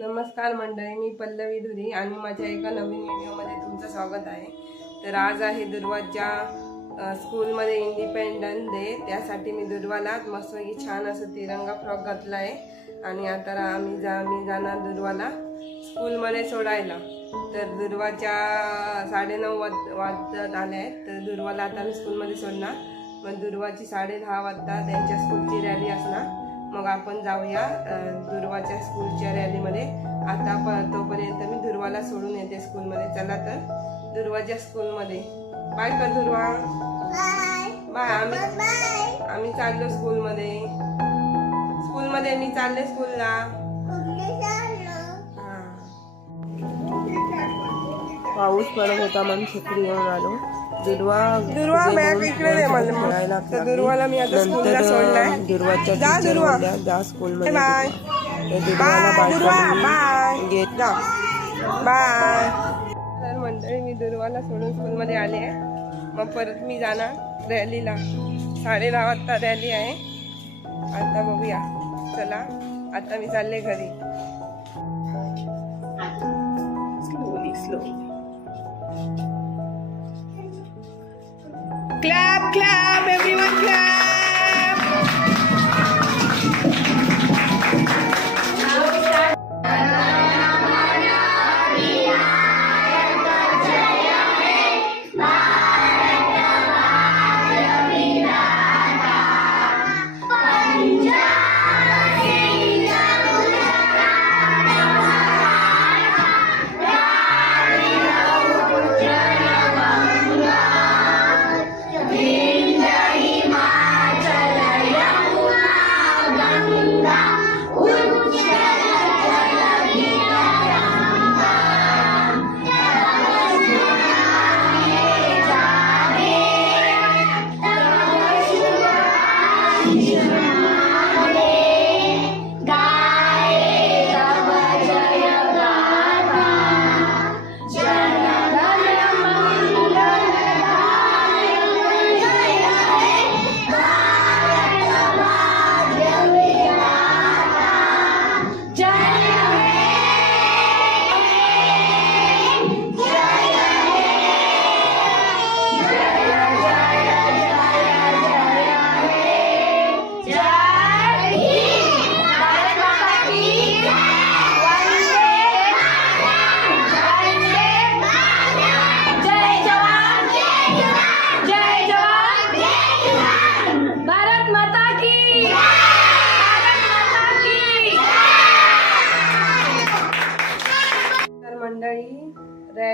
नमस्कार मंडळी मी पल्लवी धुरी आणि माझ्या एका नवीन व्हिडिओमध्ये तुमचं स्वागत आहे. तर आज आहे दुर्वाच्या स्कूलमध्ये इंडिपेंडन्स डे त्यासाठी मी दुर्वाला मस्तपैकी छान असं तिरंगा फ्रॉक घातला आहे आणि आता आम्ही जा मी जाणार दुर्वाला स्कूलमध्ये सोडायला. तर दुर्वाच्या साडेनऊ वाज वाजत आले आहेत तर दुर्वाला आता मी स्कूलमध्ये सोडणार. मग दुर्वाची साडे दहा वाजता त्यांच्या स्कूलची रॅली असणार. मग आपण जाऊया दुर्वाच्या स्कूलच्या रॅलीमध्ये. आता प- तोपर्यंत मी दुर्वाला सोडून येते स्कूलमध्ये. चला तर दुर्वाच्या स्कूलमध्ये. बाय कर दुर्वा. बाय आम्ही आम्ही चाललो स्कूलमध्ये. स्कूलमध्ये मी चालले स्कूलला. पाऊस पडत होता म्हणून छत्री येऊन आलो. दुर्वा दुर्वा बॅग इकडे दे मला. खेळायला तर. दुर्वाला मी आता स्कूलला सोडलंय. दुर्वाच्या जा, टीचर दुर्वा. बोलल्या जा स्कूलमध्ये बाय. दुर्वाला बाय दुर्वा. बायकोनी बाय घेत जा. बाय तर मंडळी मी दुर्वाला सोडून स्कूलमध्ये आले आहे. मग परत मी जाणार रॅलीला. साडे दहा वाजता रॅली आहे. आता बघूया. चला आता मी चालले घरी. Slowly slowly Clap, clap, everyone clap!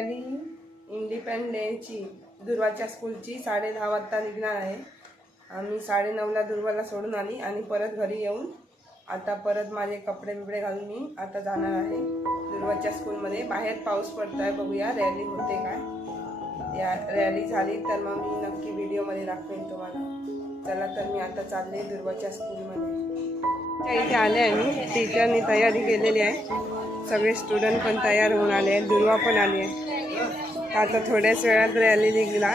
Rally independence डेची दुर्वाच्या स्कूलची साडे दहा वाजता निघणार आहे. आम्ही साडे नऊला दुर्वाला सोडून आली आणि परत घरी येऊन आता परत माझे कपडे बिपडे घालून मी आता जाणार आहे. दुर्वाच्या स्कूलमध्ये बाहेर पाऊस पडतो आहे बघूया रॅली होते काय. या रॅली झाली तर मग मी नक्की व्हिडिओमध्ये दाखवेन तुम्हाला. चला तर मी आता चालले दुर्वाच्या स्कूलमध्ये. त्या इथे आले आहे मी. टीचरनी तयारी केलेली आहे. सगळे स्टुडंट पण तयार होऊन आले आहेत. दुर्वा पण आली आहे. आता थोड्याच वेळात रॅली निघला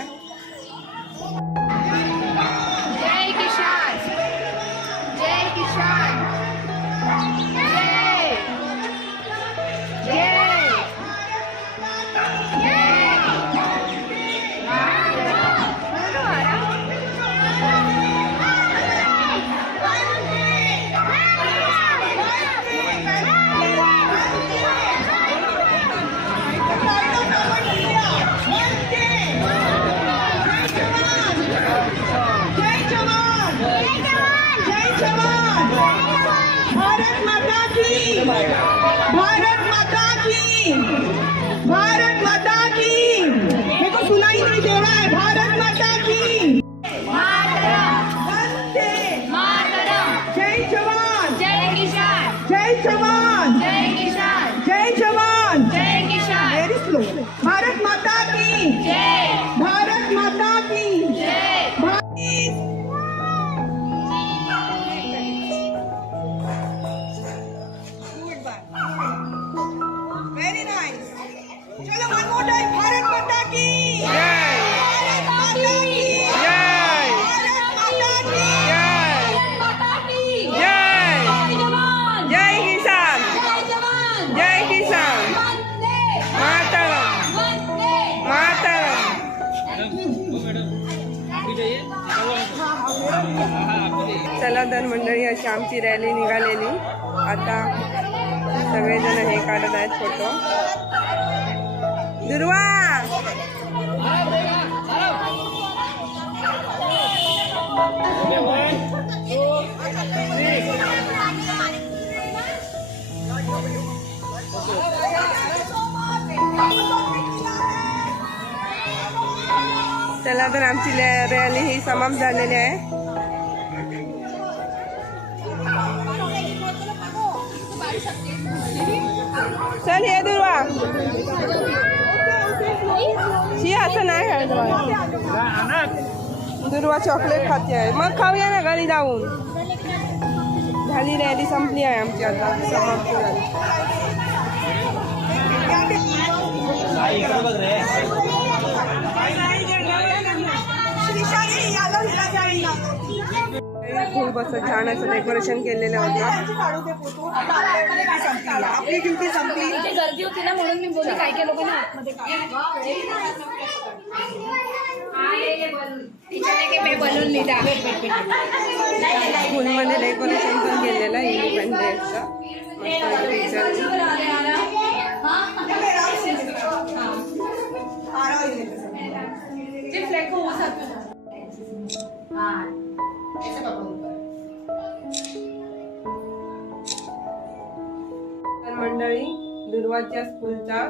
लो भारत माता की। भारत माता की। वेरी नाइस चलो वन मोर टाइम भारत माता की। चला तर मंडळी अशी आमची रॅली निघालेली. आता सगळेजण हे काढत आहेत फोटो. दुर्वा! चला तर आमची रॅली ही समाप्त झालेली आहे. दुर्वा शी असं नाही खेळत बघा. दुर्वा चॉकलेट खाते आहे मग खाऊया ना घरी जाऊन झाली रॅली संपली आहे आमची खूप असं छान असं डेकोरेशन केलेलं होतं. आपली ड्युटी संपली. गर्दी होती ना म्हणून मी बोलली काय काय लोकांनी आतमध्ये बलून लिहिला स्कूलमध्ये डेकोरेशन पण केलेलं आहे इंडिपेंडन्सचं तर मंडळी दुर्वाच्या स्कूलचा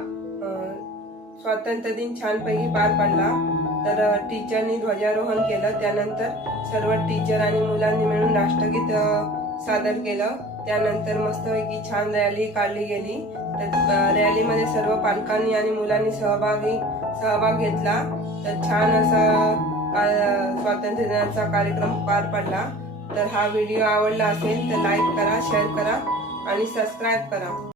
स्वातंत्र्य दिन छानपैकी पार पडला. तर टीचरनी ध्वजारोहण केलं. त्यानंतर सर्व टीचर आणि मुलांनी मिळून राष्ट्रगीत सादर केलं. त्यानंतर मस्तपैकी छान रॅली काढली गेली. तर रॅलीमध्ये सर्व पालकांनी आणि मुलांनी सहभागी सहभाग घेतला. तर छान असा स्वातंत्र्य दिनाचा कार्यक्रम पार पडला. तर हा व्हिडिओ आवडला असेल तर लाईक करा शेअर करा आणि सबस्क्राईब करा.